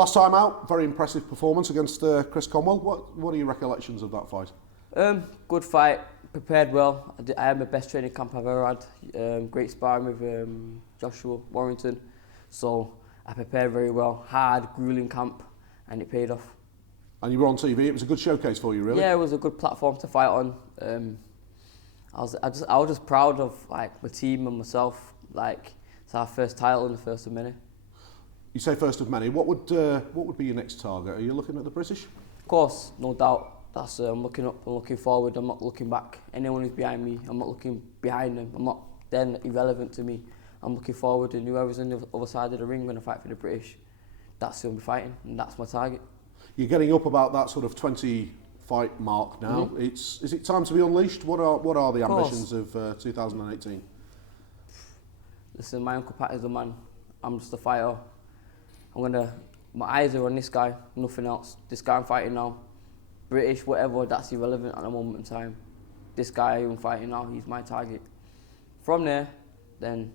Last time out, very impressive performance against Chris Conwell. What are your recollections of that fight? Good fight, prepared well. I had my best training camp I've ever had. Great sparring with Joshua Warrington. So I prepared very well. Hard, grueling camp, and it paid off. And you were on TV. It was a good showcase for you, really. Yeah, it was a good platform to fight on. I was just proud of like my team and myself. Like it's our first title and the first of many. You say first of many. What would be your next target? Are you looking at the British? Of course, no doubt. That's I'm looking up. I'm looking forward. I'm not looking back. Anyone who's behind me, I'm not looking behind them. I'm not then irrelevant to me. I'm looking forward, and whoever's on the other side of the ring when I fight for the British, that's who I'm fighting, and that's my target. You're getting up about that sort of 20 fight mark now. Mm-hmm. Is it time to be unleashed? What are the ambitions of 2018? Listen, my Uncle Pat is the man. I'm just a fighter. My eyes are on this guy, nothing else. This guy I'm fighting now, British, whatever, that's irrelevant at the moment in time. This guy who I'm fighting now, he's my target. From there, then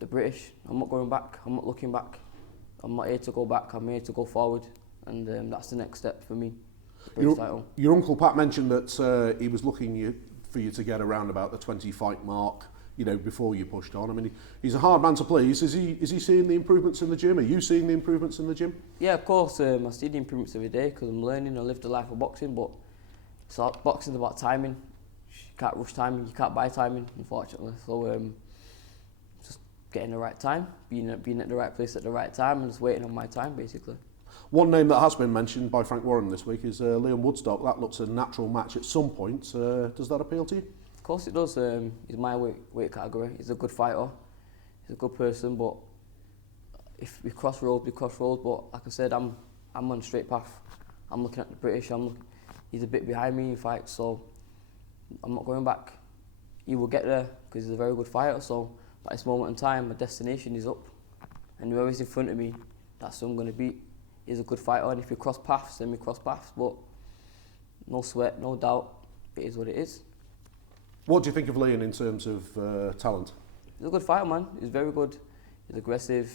the British, I'm not going back, I'm not looking back. I'm not here to go back, I'm here to go forward. And that's the next step for me. Your Uncle Pat mentioned that he was looking for you to get around about the 20 fight mark, before you pushed on. I mean, he's a hard man to please. Is he seeing the improvements in the gym? Are you seeing the improvements in the gym? Yeah, of course. I see the improvements every day because I'm learning. I live the life of boxing, but boxing's about timing. You can't rush timing. You can't buy timing, unfortunately. So just getting the right time, being at the right place at the right time, and just waiting on my time, basically. One name that has been mentioned by Frank Warren this week is Liam Woodstock. That looks a natural match at some point. Does that appeal to you? Of course it does. He's my weight category. He's a good fighter. He's a good person, but if we cross roads, we cross roads. But like I said, I'm on a straight path. I'm looking at the British. He's a bit behind me in fights, so I'm not going back. He will get there because he's a very good fighter. So at this moment in time, my destination is up, and whoever's in front of me, that's who I'm going to beat. He's a good fighter, and if we cross paths, then we cross paths. But no sweat, no doubt. It is what it is. What do you think of Liam in terms of talent? He's a good fighter, man. He's very good. He's aggressive.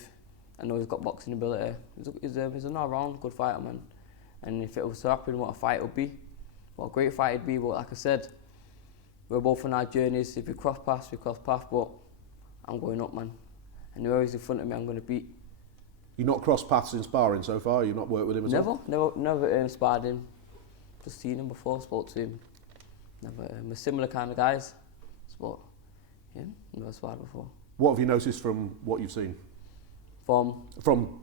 I know he's got boxing ability. He's an all-round good fighter, man. And if it was to happen, what a fight it would be. What a great fight it'd be. But like I said, we're both on our journeys. If we cross paths, we cross paths. But I'm going up, man. And whoever's in front of me, I'm going to beat. You've not crossed paths in sparring so far? You've not worked with him at all? Never sparred him. Just seen him before, spoke to him. Never, we're similar kind of guys. But yeah, never sparred before. What have you noticed from what you've seen? From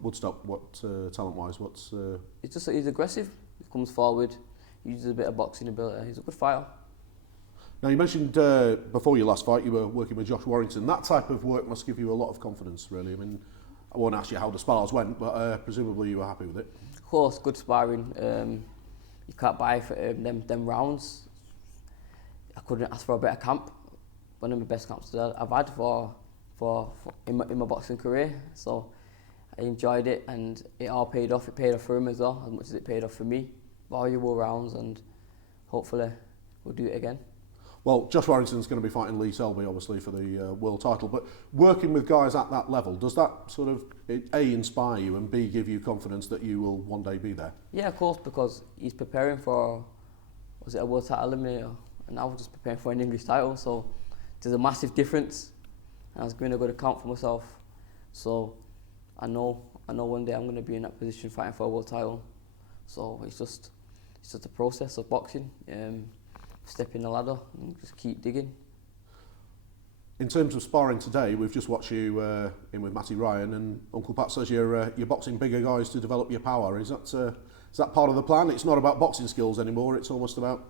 Woodstock, what talent-wise? He's aggressive. He comes forward. He uses a bit of boxing ability. He's a good fighter. Now you mentioned before your last fight you were working with Josh Warrington. That type of work must give you a lot of confidence, really. I mean, I won't ask you how the spars went, but presumably you were happy with it. Of course, good sparring. You can't buy for them rounds. I couldn't ask for a better camp. One of my best camps that I've had in my boxing career. So I enjoyed it, and it all paid off. It paid off for him as well, as much as it paid off for me. Valuable rounds, and hopefully we'll do it again. Well, Josh Warrington's going to be fighting Lee Selby, obviously, for the world title. But working with guys at that level, does that sort of, A, inspire you, and B, give you confidence that you will one day be there? Yeah, of course, because he's preparing for, was it a world title eliminator? And I was just preparing for an English title, so there's a massive difference. And I was giving a good account for myself. So I know one day I'm going to be in that position fighting for a world title. So it's just a process of boxing. Step in the ladder and just keep digging. In terms of sparring today, we've just watched you in with Matty Ryan, and Uncle Pat says you're boxing bigger guys to develop your power. Is that part of the plan? It's not about boxing skills anymore. It's almost about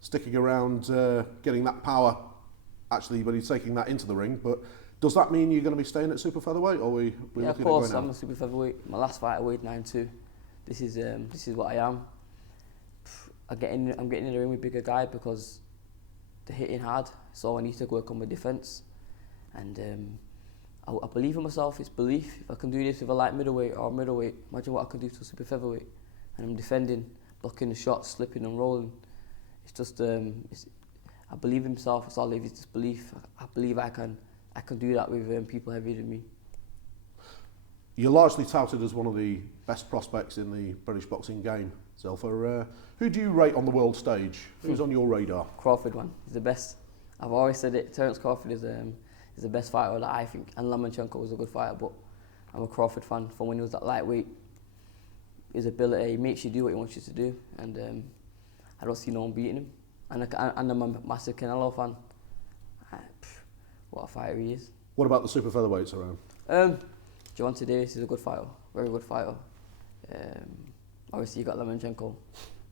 sticking around, getting that power. Actually, when he's taking that into the ring, but does that mean you're going to be staying at super featherweight, or we looking of course, at going I'm a super featherweight. My last fight I weighed 9'2". This is what I am. I'm getting in the ring with bigger guys because they're hitting hard, so I need to work on my defence. And I believe in myself. It's belief. If I can do this with a light middleweight or middleweight, imagine what I can do to a super featherweight. And I'm defending, blocking the shots, slipping and rolling. It's just I believe in myself. It's all it is, just belief. I believe I can do that with people heavier than me. You're largely touted as one of the best prospects in the British boxing game, Zelfa. Who do you rate on the world stage? Who's on your radar? Crawford, man, he's the best. I've always said it. Terence Crawford is the best fighter that I think, and Lomachenko was a good fighter, but I'm a Crawford fan from when he was at lightweight. His ability, he makes you do what he wants you to do, and I don't see no one beating him. And I'm a massive Canelo fan. What a fighter he is. What about the super featherweights around? Gervonta Davis is a good fighter, very good fighter. Obviously you got Lomachenko,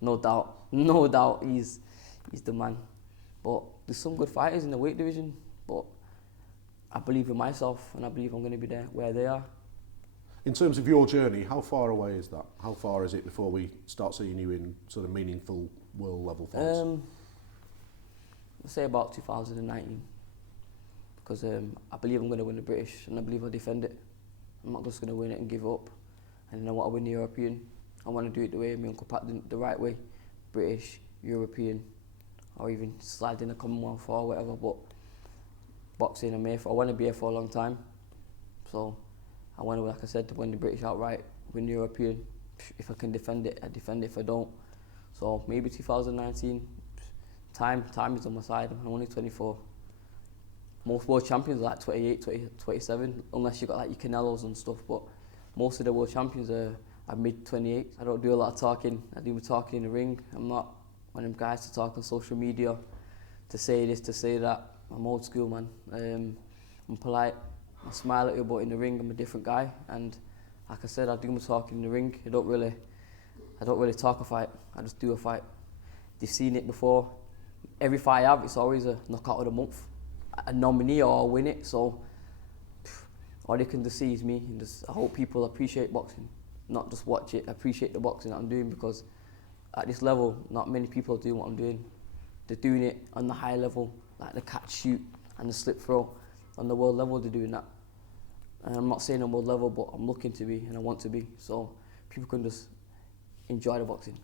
no doubt, he's the man. But there's some good fighters in the weight division, but I believe in myself and I believe I'm going to be there where they are. In terms of your journey, how far away is that? How far is it before we start seeing you in sort of meaningful world level fights? I'd say about 2019, because I believe I'm going to win the British and I believe I'll defend it. I'm not just going to win it and give up. And then I want to win the European. I want to do it the way my Uncle Pat did it, the right way. British, European, or even slide in a Commonwealth or whatever. But boxing, I'm here for, I want to be here for a long time. So I want to, like I said, to win the British outright, win the European. If I can defend it, I defend it. If I don't, so maybe 2019. Time is on my side. I'm only 24. Most world champions are like 28, 27, unless you got like your Canelos and stuff. But most of the world champions are mid-28. I don't do a lot of talking. I do my talking in the ring. I'm not one of them guys to talk on social media, to say this, to say that. I'm old school, man. I'm polite. I smile at you, but in the ring I'm a different guy. And like I said, I do my talking in the ring. I don't really talk a fight. I just do a fight. You've seen it before. Every fight I have, it's always a knockout of the month, a nominee, or I'll win it. So all they can just see is me, and just, I hope people appreciate boxing, not just watch it, appreciate the boxing that I'm doing, because at this level, not many people are doing what I'm doing. They're doing it on the high level, like the catch shoot and the slip throw. On the world level, they're doing that. And I'm not saying on world level, but I'm looking to be, and I want to be. So people can just enjoy the boxing.